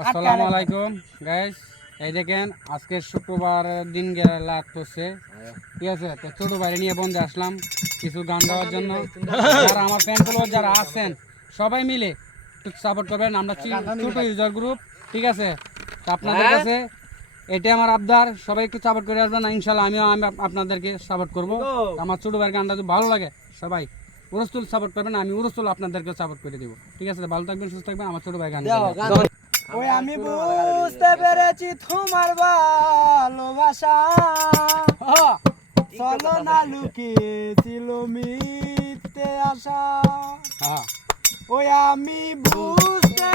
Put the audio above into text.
আসসালামু আলাইকুম গাইস, এই দেখেন আজকে শুক্রবার দিন রাত পড়ছে, ঠিক আছে। তো ছোট ভাই নিয়ে বন্ধে আসলাম কিছু গান গাওয়ার জন্য। যারা আমার ফ্যান ফলোয়ার যারা আছেন সবাই মিলে একটু সাপোর্ট করবেন। আমরা ছোট ইউজার গ্রুপ, ঠিক আছে। তো আপনাদের কাছে এটাই আমার আবদার, সবাই একটু সাপোর্ট করে আসবেন। ইনশাল্লাহ আমি আপনাদেরকে সাপোর্ট করবো। আমার ছোট ভাইয়ের গানটা যদি ভালো লাগে সবাই উরস্তুল সাপোর্ট করবেন, আমি উরস্তুল আপনাদেরকে সাপোর্ট করে দেবো, ঠিক আছে। ভালো থাকবেন, সুস্থ থাকবেন। আমার ছোট ভাই গান ওই আমি বুঝতে পেরেছি তোমার ভালোবাসা চলো না লুকিয়েছিল মিথ্যে আশা। ওই আমি বুঝতে